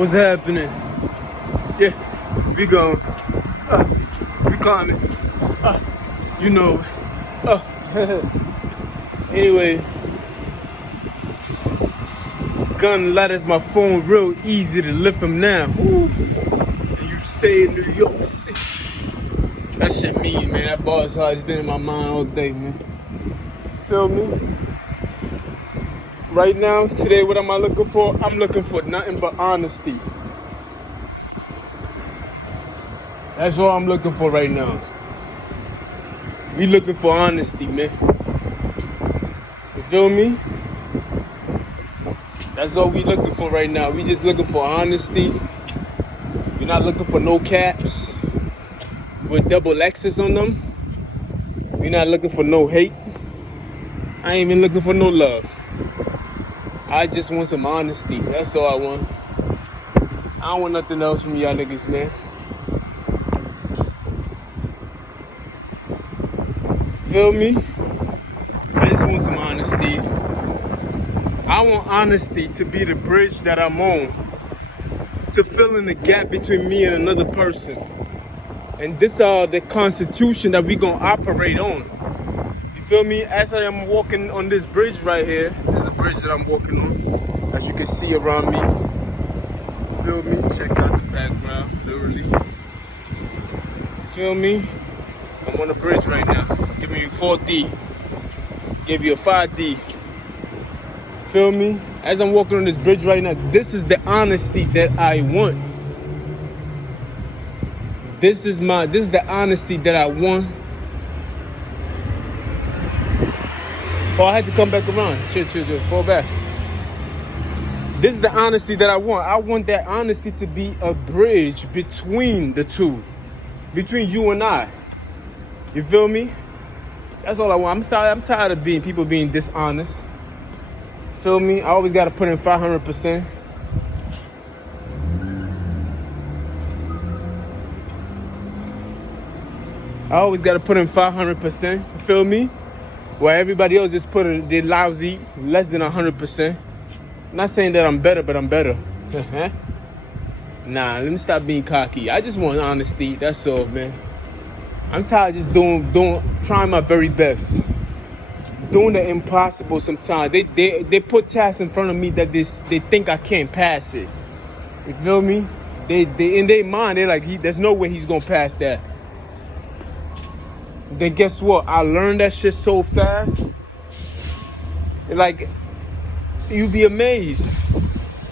What's happening? Yeah, we going. We climbing. You know it. Anyway, gun ladders my phone real easy to lift them now. Woo. And you say New York City. That shit mean, man. That bar is hard. It's been in my mind all day, man. Feel me? Right now, today, what am I looking for? I'm looking for nothing but honesty. That's all I'm looking for right now. We looking for honesty, man. You feel me? That's all we looking for right now. We just looking for honesty. We're not looking for no caps with double X's on them. We're not looking for no hate. I ain't even looking for no love. I just want some honesty. That's all I want. I don't want nothing else from y'all niggas, man. Feel me? I just want some honesty. I want honesty to be the bridge that I'm on to fill in the gap between me and another person. And this is the constitution that we gonna operate on. You feel me? As I am walking on this bridge right here, this is a bridge that I'm walking on, as you can see around me. Feel me? Check out the background, literally. Feel me? I'm on a bridge right now, giving you 4D, give you a 5D. Feel me? As I'm walking on this bridge right now, this is the honesty that I want. This is the honesty that I want. Oh, I had to come back around. Chill, fall back. This is the honesty that I want. I want that honesty to be a bridge between the two. Between you and I. You feel me? That's all I want. I'm tired of people being dishonest. Feel me? I always gotta put in 500%. I always gotta put in 500%. Feel me? While everybody else just put in their lousy less than 100%. I'm not saying that I'm better, but I'm better. Nah, let me stop being cocky. I just want honesty. That's all, man. I'm tired of just trying my very best. Doing the impossible sometimes. They put tasks in front of me that they think I can't pass it. You feel me? They in their mind, they're like, there's no way he's gonna pass that. Then guess what? I learned that shit so fast. Like, you'd be amazed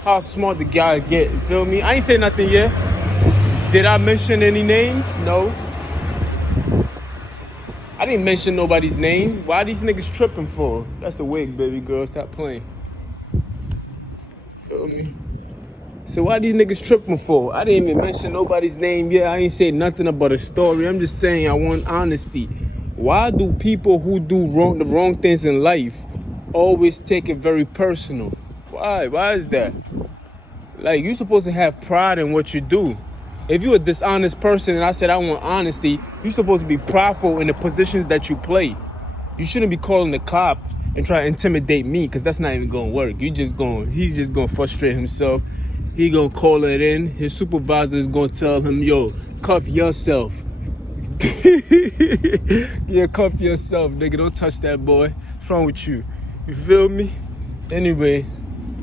how smart the guy get. You feel me? I ain't say nothing yet. Did I mention any names? No. I didn't mention nobody's name. Why are these niggas tripping for? That's a wig, baby girl. Stop playing. Feel me? So why are these niggas tripping for? I didn't even mention nobody's name yet. I ain't say nothing about a story. I'm just saying I want honesty. Why do people who do the wrong things in life always take it very personal? Why? Why is that? Like, you're supposed to have pride in what you do. If you're a dishonest person and I said I want honesty, you're supposed to be prideful in the positions that you play. You shouldn't be calling the cop and try to intimidate me, because that's not even going to work. He's just going to frustrate himself. He going to call it in. His supervisor is going to tell him, yo, cuff yourself. Yeah, cuff yourself, nigga. Don't touch that boy. What's wrong with you? You feel me? Anyway,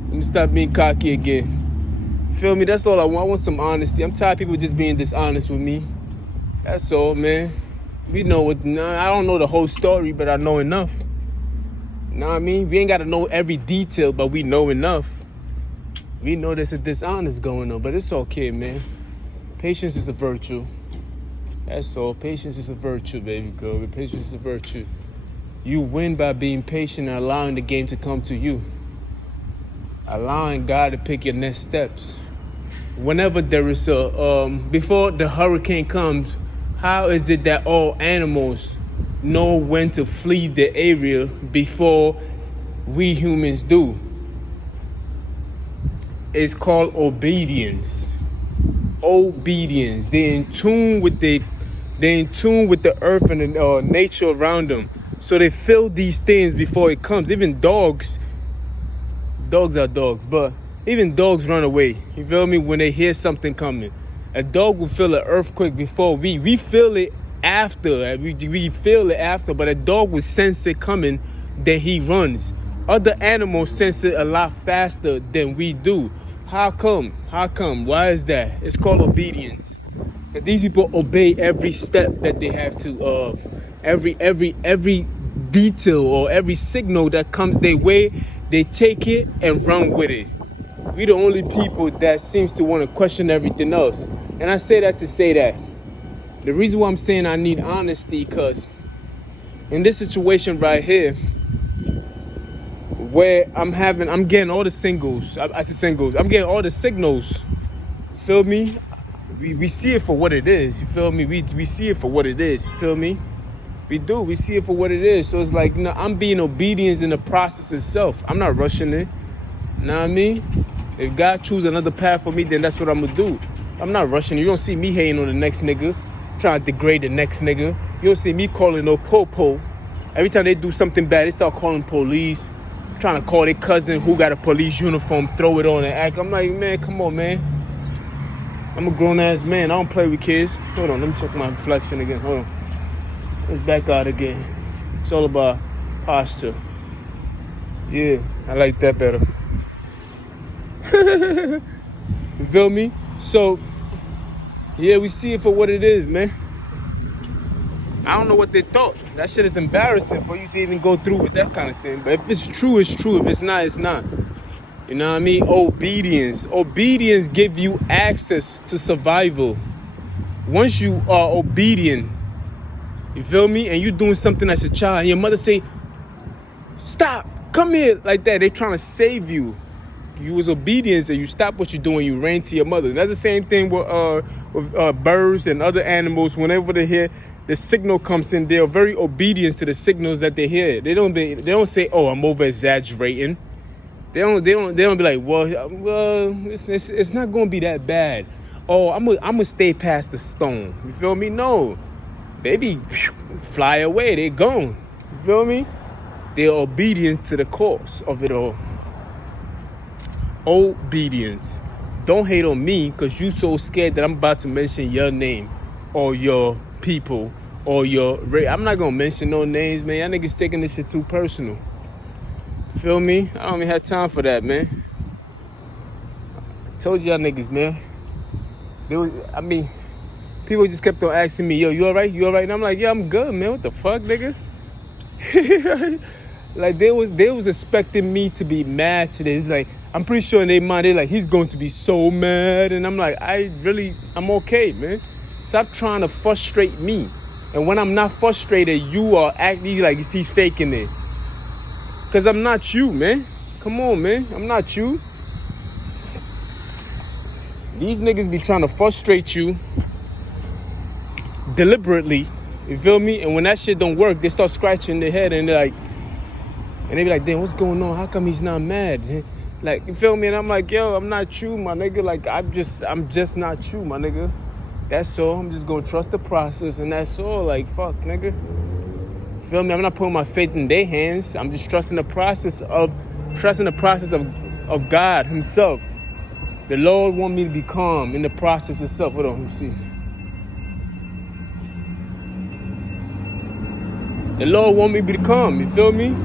let me stop being cocky again. Feel me? That's all I want. I want some honesty. I'm tired of people just being dishonest with me. That's all, man. We know what. I don't know the whole story, but I know enough. You know what I mean? We ain't got to know every detail, but we know enough. We know there's a dishonest going on, but it's okay, man. Patience is a virtue. That's all. Patience is a virtue, baby girl. Patience is a virtue. You win by being patient and allowing the game to come to you. Allowing God to pick your next steps. Whenever there is before the hurricane comes, how is it that all animals know when to flee the area before we humans do? It's called obedience. Obedience. They're in tune with the earth and the nature around them. So they feel these things before it comes. Even dogs are dogs, but Even dogs run away. You feel me? When they hear something coming. A dog will feel an earthquake before we feel it after. We feel it after, but a dog will sense it coming, then he runs. Other animals sense it a lot faster than we do. How come? How come? Why is that? It's called obedience. Because these people obey every step that they have to, every detail or every signal that comes their way, they take it and run with it. We the only people that seems to want to question everything else. And I say that to say that the reason why I'm saying I need honesty, because in this situation right here, where I'm getting all the singles, I say singles, I'm getting all the signals. Feel me? We see it for what it is. You feel me? We see it for what it is. You feel me? We do. We see it for what it is. So it's like, I'm being obedient in the process itself. I'm not rushing it. You know what I mean? If God choose another path for me, then that's what I'm gonna do. I'm not rushing. You don't see me hating on the next nigga, trying to degrade the next nigga. You don't see me calling no po-po. Every time they do something bad, they start calling police, trying to call their cousin who got a police uniform, throw it on and act. I'm like, man, come on, man. I'm a grown-ass man. I don't play with kids. Hold on, let me check my reflection again. Hold on. Let's back out again. It's all about posture. Yeah, I like that better. You feel me? So, yeah, we see it for what it is, man. I don't know what they thought. That shit is embarrassing for you to even go through with that kind of thing. But if it's true, it's true. If it's not, it's not. You know what I mean? Obedience. Obedience gives you access to survival. Once you are obedient, you feel me? And you doing something as a child, and your mother say, stop, come here, like that. They trying to save you. You was obedience and you stop what you're doing, you ran to your mother. And that's the same thing with birds and other animals. Whenever they hear the signal comes in, they're very obedient to the signals that they hear. They don't say, oh, I'm over exaggerating. They don't be like, well, it's not gonna be that bad. Oh, I'm gonna stay past the stone. You feel me? No. They be fly away, they gone. You feel me? They're obedient to the course of it all. Obedience. Don't hate on me because you so scared that I'm about to mention your name or your people or your race. I'm not gonna mention no names, man. Y'all niggas taking this shit too personal. Feel me? I don't even have time for that, man. I told y'all niggas, man. People just kept on asking me, yo, you all right? You all right? And I'm like, yeah, I'm good, man. What the fuck, nigga? Like they was expecting me to be mad today. It's like, I'm pretty sure in their mind, they're like, he's going to be so mad. And I'm like, I'm okay, man. Stop trying to frustrate me. And when I'm not frustrated, you are acting like he's faking it. Because I'm not you, man. Come on, man. I'm not you. These niggas be trying to frustrate you deliberately. You feel me? And when that shit don't work, they start scratching their head and they be like, damn, what's going on? How come he's not mad? Like, you feel me? And I'm like, yo, I'm not you, my nigga. Like, I'm just not you, my nigga. That's all. I'm just gonna trust the process and that's all. Like, fuck, nigga. Feel me? I'm not putting my faith in their hands. I'm just trusting the process of God himself. The Lord want me to be calm in the process itself. Hold on, let me see. The Lord want me to be calm, you feel me?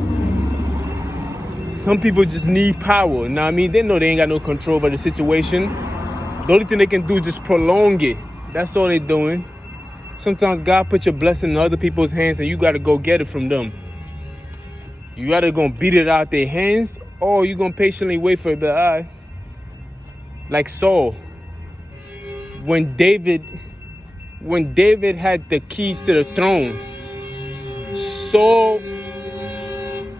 Some people just need power, you know what I mean? They know they ain't got no control over the situation. The only thing they can do is just prolong it. That's all they doing. Sometimes God put your blessing in other people's hands and you got to go get it from them. You either going to beat it out their hands or you going to patiently wait for it. But all right. Like Saul. When David had the keys to the throne, Saul,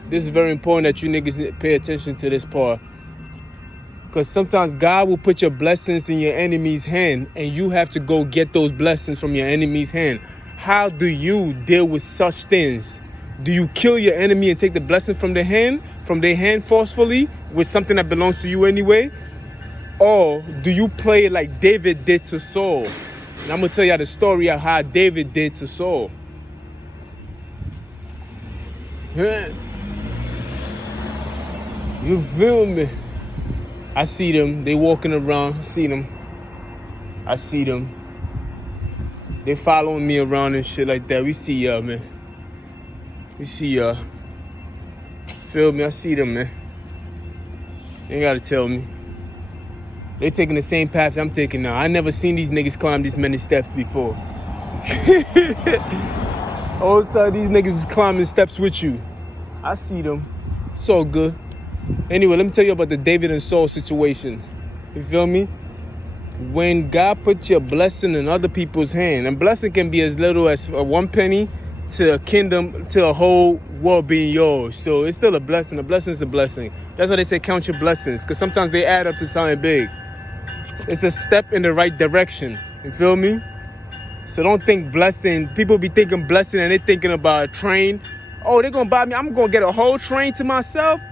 this is very important that you niggas pay attention to this part. Because sometimes God will put your blessings in your enemy's hand and you have to go get those blessings from your enemy's hand. How do you deal with such things? Do you kill your enemy and take the blessing from their hand forcefully with something that belongs to you anyway? Or do you play it like David did to Saul? And I'm going to tell you the story of how David did to Saul. You feel me? I see them. They walking around. I see them. I see them. They following me around and shit like that. We see y'all, man. We see y'all. Feel me? I see them, man. You ain't gotta tell me. They taking the same paths I'm taking now. I never seen these niggas climb this many steps before. All of a sudden, these niggas is climbing steps with you. I see them. It's all good. Anyway, let me tell you about the David and Saul situation. You feel me? When God puts your blessing in other people's hand, and blessing can be as little as 1 penny to a kingdom, to a whole world being yours. So it's still a blessing. A blessing is a blessing. That's why they say count your blessings, because sometimes they add up to something big. It's a step in the right direction. You feel me? So don't think blessing. People be thinking blessing and they thinking about a train. Oh, they're going to buy me. I'm going to get a whole train to myself.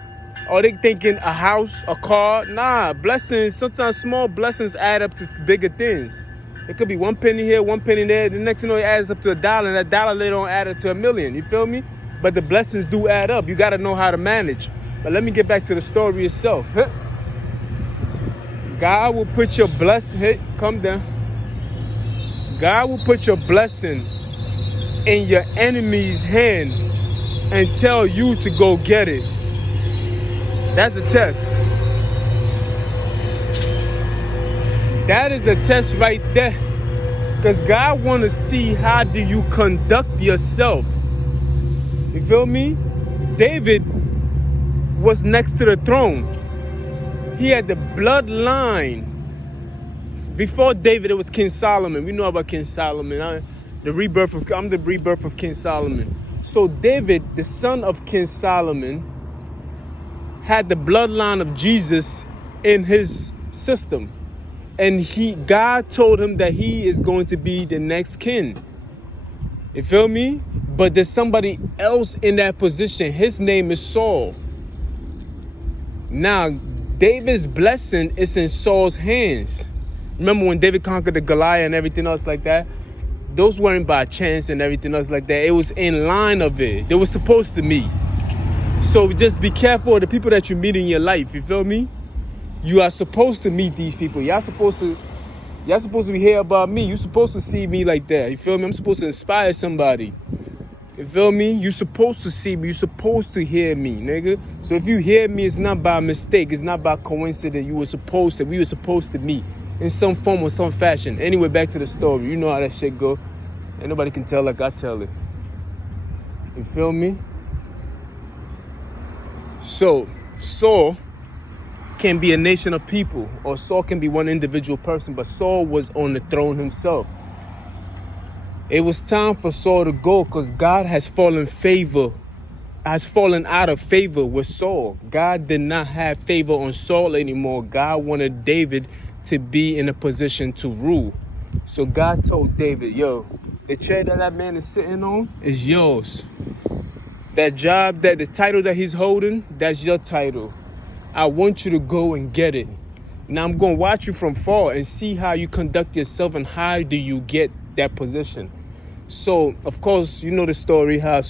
Or they thinking a house, a car. Nah, blessings, sometimes small blessings add up to bigger things. It could be 1 penny here, 1 penny there. The next thing you know, it adds up to $1. And that dollar later on add up to $1 million. You feel me? But the blessings do add up. You got to know how to manage. But let me get back to the story itself. God will put your blessing, come down. God will put your blessing in your enemy's hand and tell you to go get it. That's a test. That is the test right there. Because God want to see how do you conduct yourself. You feel me? David was next to the throne. He had the bloodline. Before David, it was King Solomon. We know about King Solomon. I'm the rebirth of King Solomon. So David, the son of King Solomon, had the bloodline of Jesus in his system. And God told him that he is going to be the next king. You feel me? But there's somebody else in that position. His name is Saul. Now, David's blessing is in Saul's hands. Remember when David conquered the Goliath and everything else like that? Those weren't by chance and everything else like that. It was in line of it. They were supposed to meet. So just be careful of the people that you meet in your life. You feel me? You are supposed to meet these people. Y'all supposed to hear about me. You're supposed to see me like that. You feel me? I'm supposed to inspire somebody. You feel me? You're supposed to see me. You're supposed to hear me, nigga. So if you hear me, it's not by mistake. It's not by coincidence. We were supposed to meet in some form or some fashion. Anyway, back to the story. You know how that shit go. Ain't nobody can tell like I tell it. You feel me? So, Saul can be a nation of people, or Saul can be one individual person, but Saul was on the throne himself. It was time for Saul to go because God has fallen out of favor with Saul. God did not have favor on Saul anymore. God wanted David to be in a position to rule. So God told David, yo, the chair that man is sitting on is yours. That job, the title that he's holding, that's your title. I want you to go and get it. Now I'm going to watch you from far and see how you conduct yourself and how do you get that position. So, of course, you know the story how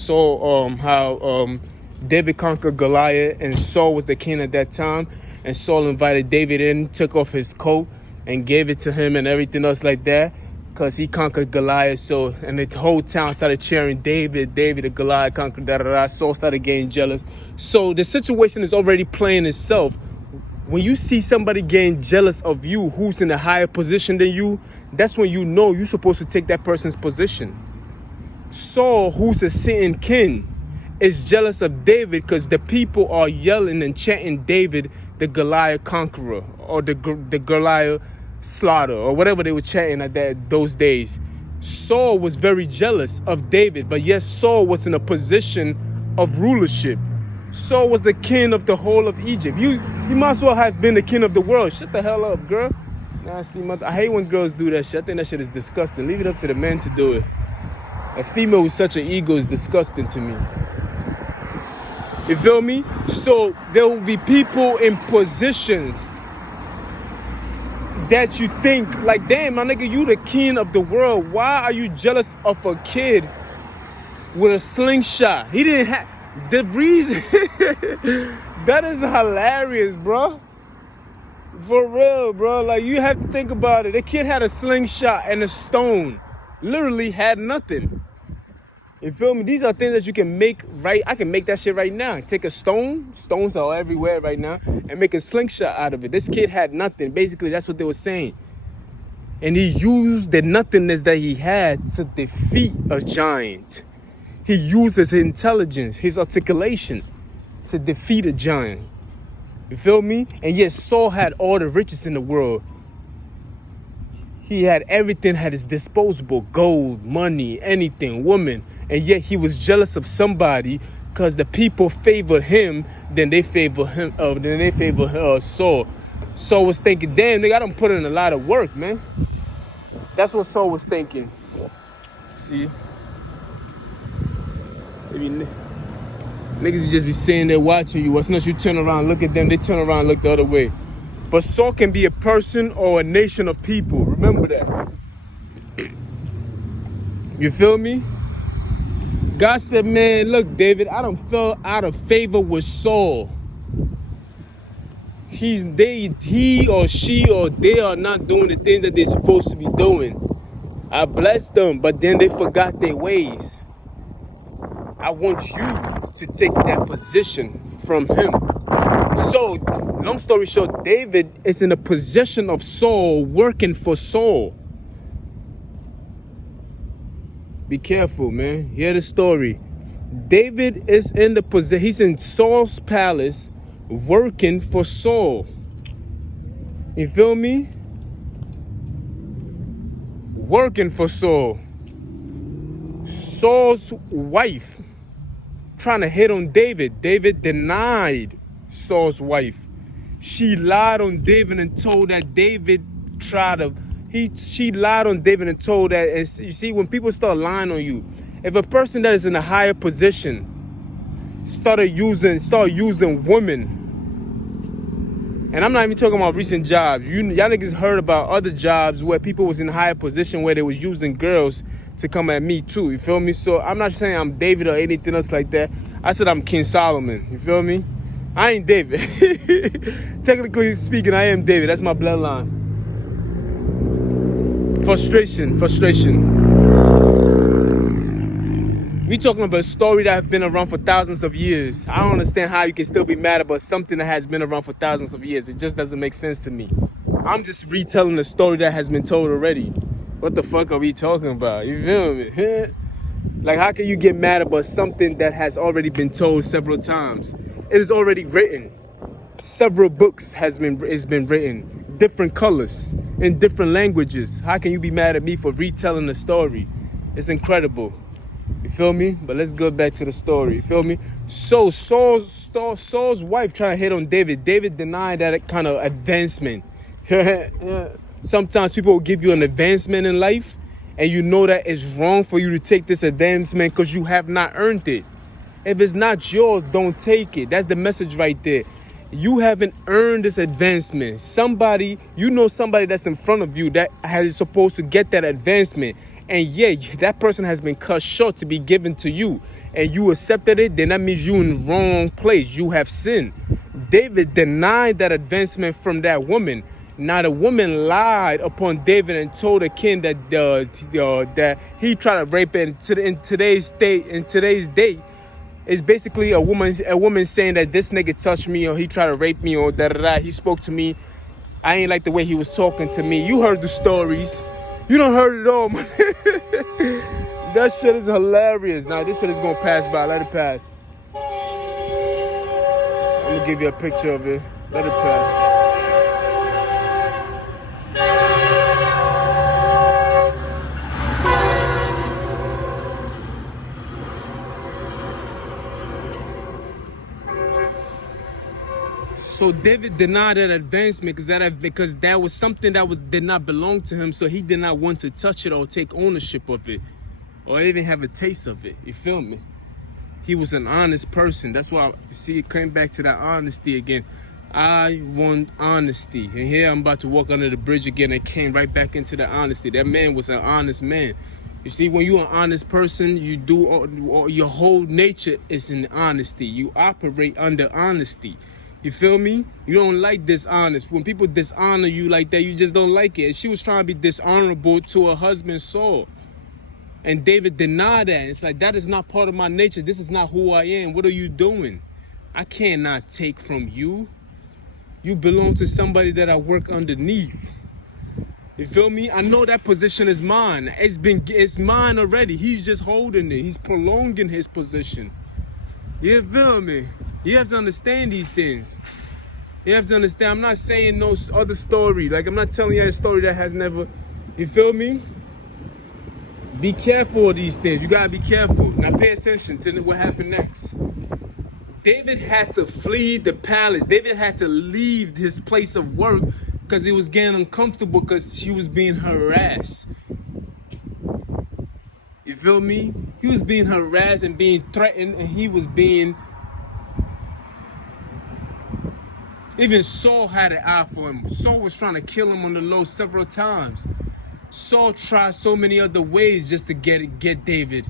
David conquered Goliath and Saul was the king at that time. And Saul invited David in, took off his coat and gave it to him and everything else like that because he conquered Goliath. So, and the whole town started cheering David, the Goliath conquered, Saul started getting jealous. So the situation is already playing itself. When you see somebody getting jealous of you who's in a higher position than you, that's when you know you're supposed to take that person's position. Saul, who's a sitting king, is jealous of David because the people are yelling and chanting David, the Goliath conqueror, or the Goliath slaughter, or whatever they were chanting at those days. Saul was very jealous of David, but yes, Saul was in a position of rulership. Saul was the king of the whole of Egypt. You might as well have been the king of the world. Shut the hell up, girl. Nasty mother. I hate when girls do that shit. I think that shit is disgusting. Leave it up to the men to do it. A female with such an ego is disgusting to me. You feel me? So there will be people in position that you think like, damn, my nigga, you the king of the world. Why are you jealous of a kid with a slingshot? He didn't have the reason. That is hilarious, bro. For real, bro. Like, you have to think about it. The kid had a slingshot and a stone. Literally had nothing. You feel me? These are things that you can make right. I can make that shit right now. Take a stone. Stones are everywhere right now. And make a slingshot out of it. This kid had nothing. Basically, that's what they were saying. And he used the nothingness that he had to defeat a giant. He used his intelligence, his articulation to defeat a giant. You feel me? And yet Saul had all the riches in the world. He had everything at his disposable, gold, money, anything, woman. And yet he was jealous of somebody because the people favored him, then they favor him, Saul. Saul was thinking, damn, nigga, I done put in a lot of work, man. That's what Saul was thinking. See? Maybe niggas would just be sitting there watching you. As soon as you turn around, look at them, they turn around, look the other way. But Saul can be a person or a nation of people. Remember that. You feel me? God said, man, look, David, I done fell out of favor with Saul. He or she or they are not doing the things that they're supposed to be doing. I blessed them, but then they forgot their ways. I want you to take that position from him. So, long story short, David is in a position of Saul, working for Saul. Be careful, man. Hear the story. David is in the position, he's in Saul's palace, working for Saul. You feel me? Working for Saul. Saul's wife trying to hit on David. David denied Saul's wife. She lied on David and told that David she lied on David and told that. And you see, when people start lying on you, if a person that is in a higher position start using women, and I'm not even talking about recent jobs. Y'all niggas heard about other jobs where people was in a higher position where they was using girls to come at me too. You feel me? So I'm not saying I'm David or anything else like that. I said I'm King Solomon. You feel me? I ain't David. Technically speaking, I am David. That's my bloodline. Frustration. We talking about a story that has been around for thousands of years. I don't understand how you can still be mad about something that has been around for thousands of years. It just doesn't make sense to me. I'm just retelling a story that has been told already. What the fuck are we talking about? You feel me? Like, how can you get mad about something that has already been told several times? It is already written. Several books has been written. Different colors in different languages. How can you be mad at me for retelling the story? It's incredible. You feel me? But let's go back to the story. You feel me? So Saul's wife trying to hit on David. David denied that kind of advancement. Sometimes people will give you an advancement in life, and you know that it's wrong for you to take this advancement because you have not earned it. If it's not yours, don't take it. That's the message right there. You haven't earned this advancement. Somebody that's in front of you that is supposed to get that advancement. And yeah, that person has been cut short to be given to you. And you accepted it, then that means you're in the wrong place. You have sinned. David denied that advancement from that woman. Now the woman lied upon David and told the king that he tried to rape her. In today's day, it's basically a woman saying that this nigga touched me or he tried to rape me or da-da-da. He spoke to me. I ain't like the way he was talking to me. You heard the stories. You done heard it all, man. That shit is hilarious. Now this shit is gonna pass by. Let it pass. I'm gonna give you a picture of it. Let it pass. So David denied that advancement because that was something that did not belong to him. So he did not want to touch it or take ownership of it or even have a taste of it. You feel me? He was an honest person. That's why, you see, it came back to that honesty again. I want honesty. And here I'm about to walk under the bridge again and came right back into the honesty. That man was an honest man. You see, when you're an honest person, your whole nature is in honesty. You operate under honesty. You feel me? You don't like dishonest. When people dishonor you like that, you just don't like it. And she was trying to be dishonorable to her husband Saul. And David denied that. It's like, that is not part of my nature. This is not who I am. What are you doing? I cannot take from you. You belong to somebody that I work underneath. You feel me? I know that position is mine. It's mine already. He's just holding it. He's prolonging his position. You feel me? You have to understand these things. You have to understand. I'm not saying no other story. Like, I'm not telling you a story that has never. You feel me? Be careful of these things. You gotta be careful. Now pay attention to what happened next. David had to flee the palace. David had to leave his place of work because he was getting uncomfortable because she was being harassed. You feel me? He was being harassed and being threatened, and he was being... Even Saul had an eye for him. Saul was trying to kill him on the low several times. Saul tried so many other ways just to get David.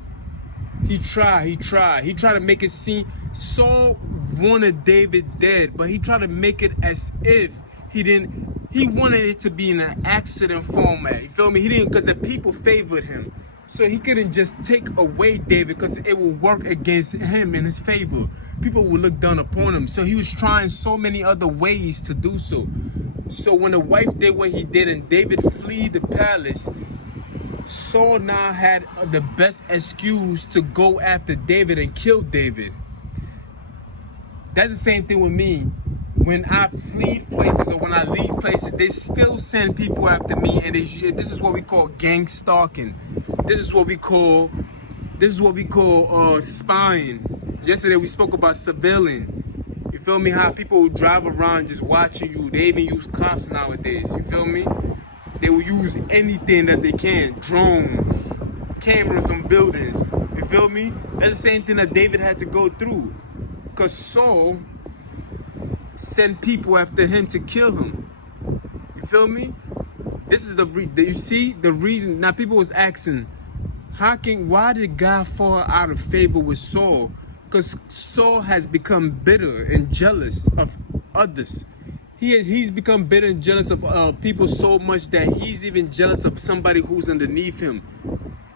He tried to make it seem... Saul wanted David dead, but he tried to make it as if he didn't... He wanted it to be in an accident format. You feel me? He didn't, because the people favored him. So he couldn't just take away David because it would work against him in his favor. People would look down upon him. So he was trying so many other ways to do so. So when the wife did what he did and David fled the palace, Saul now had the best excuse to go after David and kill David. That's the same thing with me. When I flee places or when I leave places, they still send people after me, and this is what we call gang stalking. This is what we call spying. Yesterday we spoke about surveilling. You feel me? How people will drive around just watching you. They even use cops nowadays. You feel me? They will use anything that they can. Drones, cameras on buildings. You feel me? That's the same thing that David had to go through. Because Saul sent people after him to kill him. You feel me? This is you see the reason. Now people was asking, why did God fall out of favor with Saul? Because Saul has become bitter and jealous of others. He's become bitter and jealous of people so much that he's even jealous of somebody who's underneath him.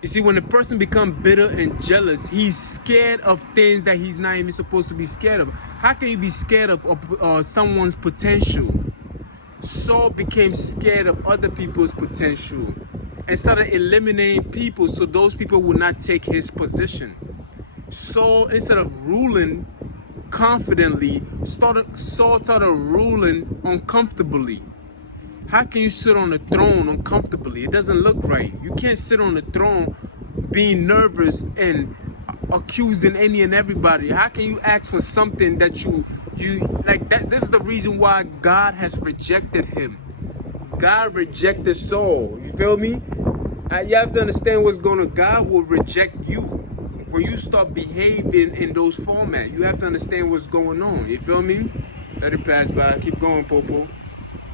You see, when a person becomes bitter and jealous, he's scared of things that he's not even supposed to be scared of. How can you be scared of someone's potential? Saul became scared of other people's potential and started eliminating people so those people would not take his position. Saul, instead of ruling confidently, Saul started ruling uncomfortably. How can you sit on the throne uncomfortably? It doesn't look right. You can't sit on the throne being nervous and accusing any and everybody. How can you ask for something that you like that? This is the reason why God has rejected him. God rejected Saul. You feel me? You have to understand what's going on. God will reject you when you start behaving in those formats. You have to understand what's going on. You feel me? Let it pass by. Keep going, Popo.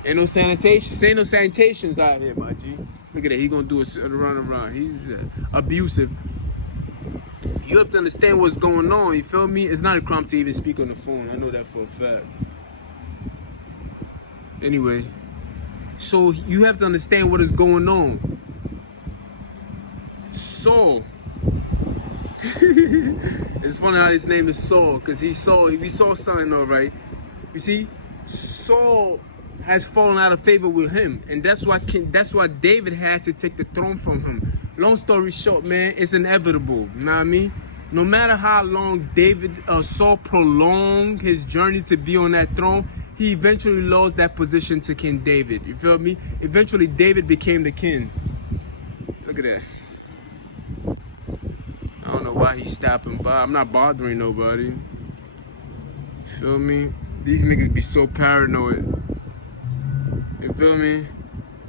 Ain't no sanitations. Ain't no sanitations out here, my G. Look at that. He gonna do a run around. He's abusive. You have to understand what's going on. You feel me? It's not a crime to even speak on the phone. I know that for a fact. Anyway, so you have to understand what is going on. Saul. It's funny how his name is Saul, because we saw something, all right. You see, Saul has fallen out of favor with him, and that's why David had to take the throne from him. Long story short, man, it's inevitable. You know what I mean? No matter how long Saul prolonged his journey to be on that throne, he eventually lost that position to King David. You feel me? Eventually, David became the king. Look at that. I don't know why he's stopping by. I'm not bothering nobody. You feel me? These niggas be so paranoid. You feel me?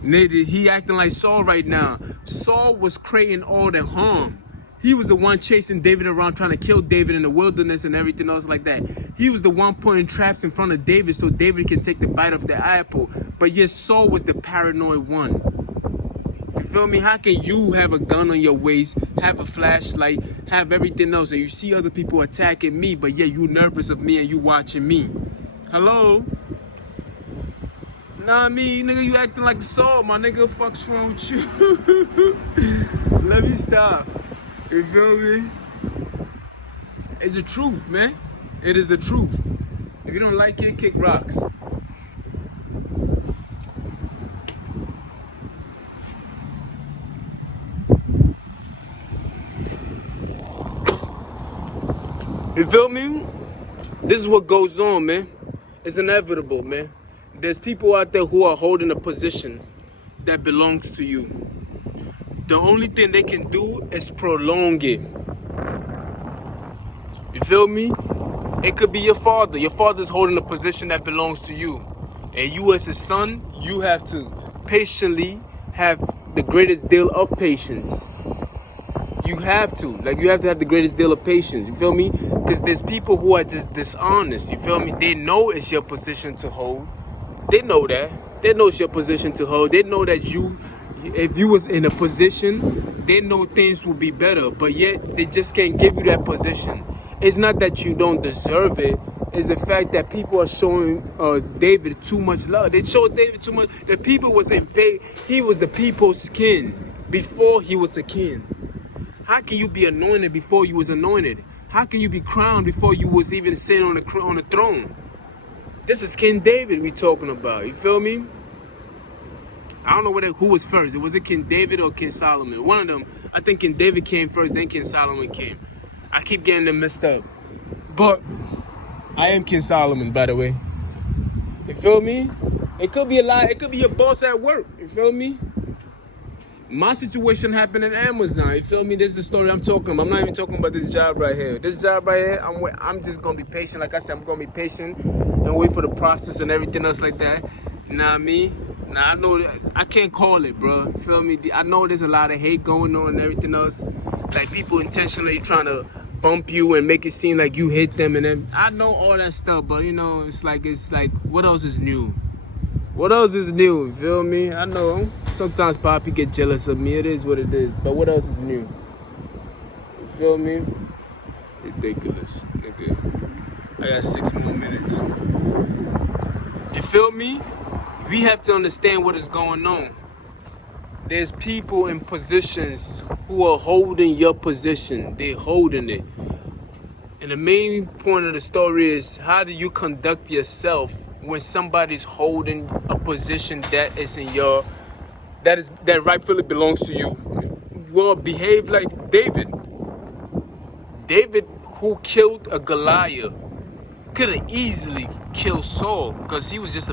He acting like Saul right now. Saul was creating all the harm. He was the one chasing David around, trying to kill David in the wilderness and everything else like that. He was the one putting traps in front of David so David can take the bite of the apple. But yet Saul was the paranoid one. You feel me? How can you have a gun on your waist, have a flashlight, have everything else, and you see other people attacking me, but yet you nervous of me and you watching me? Hello? Nah, me, nigga, you acting like Saul, my nigga. Fuck's wrong with you? Let me stop. You feel me? It's the truth, man. It is the truth. If you don't like it, kick rocks. You feel me? This is what goes on, man. It's inevitable, man. There's people out there who are holding a position that belongs to you. The only thing they can do is prolong it. You feel me? It could be your father. Your father's holding a position that belongs to you. And you as a son, you have to patiently have the greatest deal of patience. You have to. Like, you have to have the greatest deal of patience. You feel me? Because there's people who are just dishonest. You feel me? They know it's your position to hold. They know that. They know it's your position to hold. They know that if you was in a position, they know things will be better. But yet, they just can't give you that position. It's not that you don't deserve it. It's the fact that people are showing David too much love. They showed David too much. The people was he was the people's king before he was a king. How can you be anointed before you was anointed? How can you be crowned before you was even sitting on the throne? This is King David we talking about. You feel me? I don't know who was first. Was it King David or King Solomon? One of them. I think King David came first, then King Solomon came. I keep getting them messed up. But I am King Solomon, by the way. You feel me? It could be a lie. It could be your boss at work. You feel me? My situation happened in Amazon. You feel me? This is the story I'm talking about. I'm not even talking about this job right here. This job right here, I'm just going to be patient. Like I said, I'm going to be patient and wait for the process and everything else like that. You know what I mean? Now, I know that I can't call it, bro. You feel me? I know there's a lot of hate going on and everything else. Like, people intentionally trying to bump you and make it seem like you hit them. And then I know all that stuff, but, you know, it's like, what else is new? What else is new? You feel me? I know sometimes Poppy get jealous of me. It is what it is. But what else is new? You feel me? Ridiculous, nigga. I got 6 more minutes. You feel me? We have to understand what is going on. There's people in positions who are holding your position. They're holding it. And the main point of the story is, how do you conduct yourself when somebody's holding a position that is that rightfully belongs to you? You want to behave like David. David, who killed a Goliath, could have easily killed Saul because he was just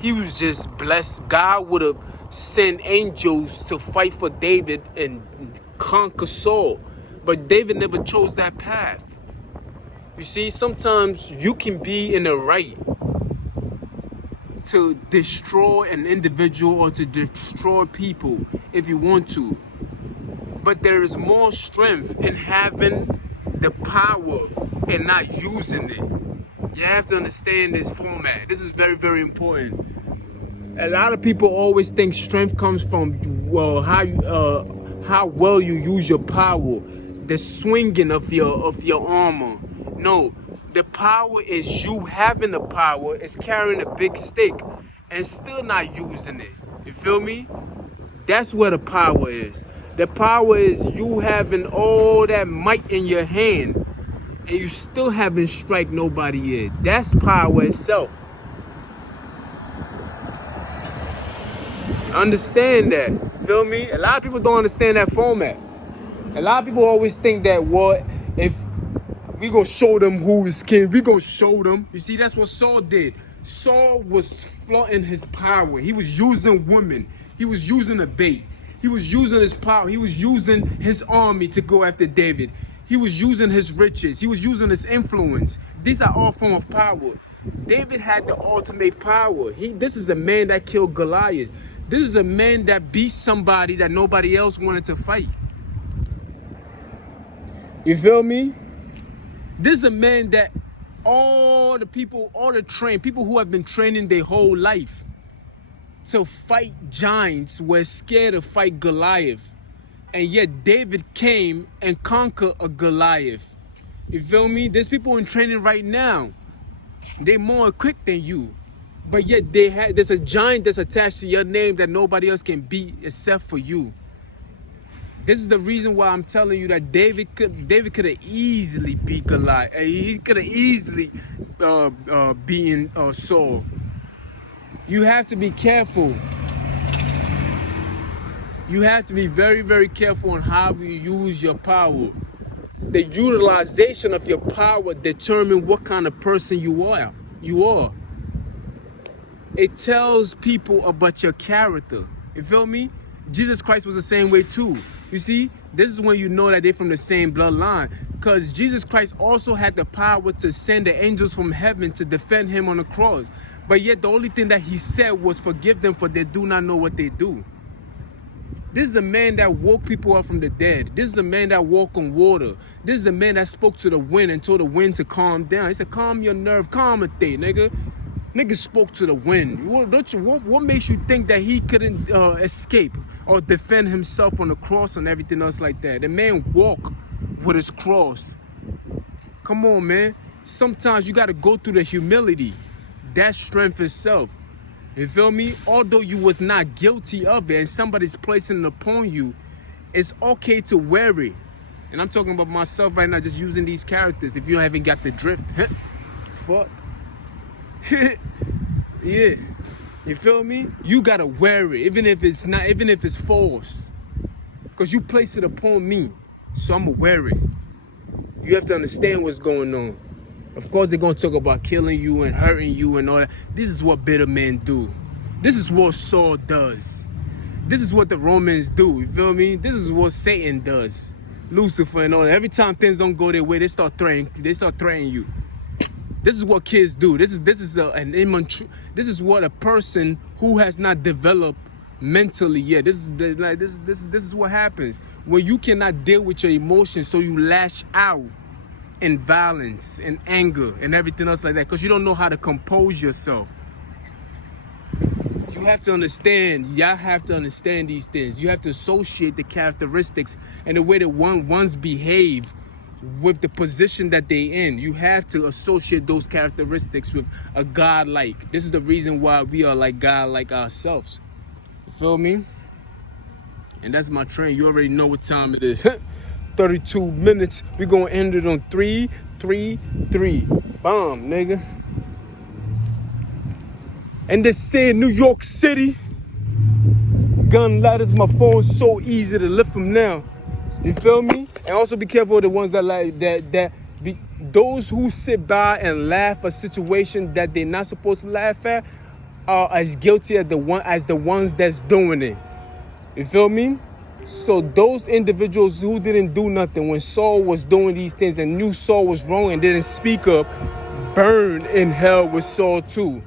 he was just blessed. God would have sent angels to fight for David and conquer Saul. But David never chose that path. You see, sometimes you can be in the right to destroy an individual or to destroy people if you want to. But there is more strength in having the power and not using it. You have to understand this format. This is very, very important. A lot of people always think strength comes from how well you use your power, the swinging of your armor. No, the power is you having the power, is carrying a big stick and still not using it. You feel me? That's where the power is. The power is you having all that might in your hand and you still haven't strike nobody yet. That's power itself. Understand that. Feel me? A lot of people don't understand that format. A lot of people always think that, if we gonna show them who is king, we gonna show them. You see, that's what Saul did. Saul was flaunting his power. He was using women. He was using a bait. He was using his power. He was using his army to go after David. He was using his riches. He was using his influence. These are all forms of power. David had the ultimate power. This is a man that killed Goliath. This is a man that beat somebody that nobody else wanted to fight. You feel me? This is a man that all the people who have been training their whole life to fight giants were scared to fight Goliath. And yet David came and conquered a Goliath. You feel me? There's people in training right now They're more equipped than you. But yet there's a giant that's attached to your name that nobody else can beat except for you. This is the reason why I'm telling you that David could have easily beat Goliath. He could have easily beaten Saul. You have to be careful. You have to be very, very careful on how you use your power. The utilization of your power determines what kind of person you are. It tells people about your character. You feel me? Jesus Christ was the same way too. You see, this is when you know that they're from the same bloodline. Because Jesus Christ also had the power to send the angels from heaven to defend him on the cross. But yet the only thing that he said was forgive them for they do not know what they do. This is a man that woke people up from the dead. This is a man that walked on water. This is a man that spoke to the wind and told the wind to calm down. He said, calm your nerve, calm a thing, nigga. Nigga spoke to the wind. What makes you think that he couldn't escape or defend himself on the cross and everything else like that? The man walked with his cross. Come on, man. Sometimes you got to go through the humility. That strength itself. You feel me? Although you was not guilty of it and somebody's placing it upon you, it's okay to wear it. And I'm talking about myself right now, just using these characters. If you haven't got the drift, fuck. Yeah. You feel me? You gotta wear it, even if it's false. Because you place it upon me, so I'ma wear it. You have to understand what's going on. Of course, they're going to talk about killing you and hurting you and all that. This is what bitter men do. This is what Saul does. This is what the Romans do. You feel me? This is what Satan does. Lucifer and all that. Every time things don't go their way, they start threatening you. This is what kids do. This is what a person who has not developed mentally yet. This is what happens when you cannot deal with your emotions, so you lash out in violence and anger and everything else like that because you don't know how to compose yourself. You have to understand. Y'all have to understand these things. You have to associate the characteristics and the way that ones behave with the position that they in. You have to associate those characteristics with a God-like. This is the reason why we are like God-like ourselves. You feel me? And that's my train. You already know what time it is. 32 minutes. We're going to end it on 3, 3, 3. Bomb, nigga. And they say in New York City, gun ladders, my phone's so easy to lift them now. You feel me? And also be careful of the ones that those who sit by and laugh at a situation that they're not supposed to laugh at are as guilty as the ones that's doing it. You feel me? So those individuals who didn't do nothing when Saul was doing these things and knew Saul was wrong and didn't speak up, burned in hell with Saul too.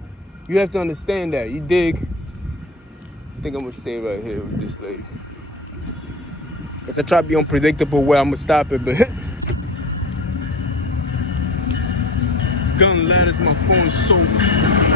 You have to understand that. You dig? I think I'm going to stay right here with this lady. Because I try to be unpredictable where I'm going to stop it, but gun ladders, my phone's so easy.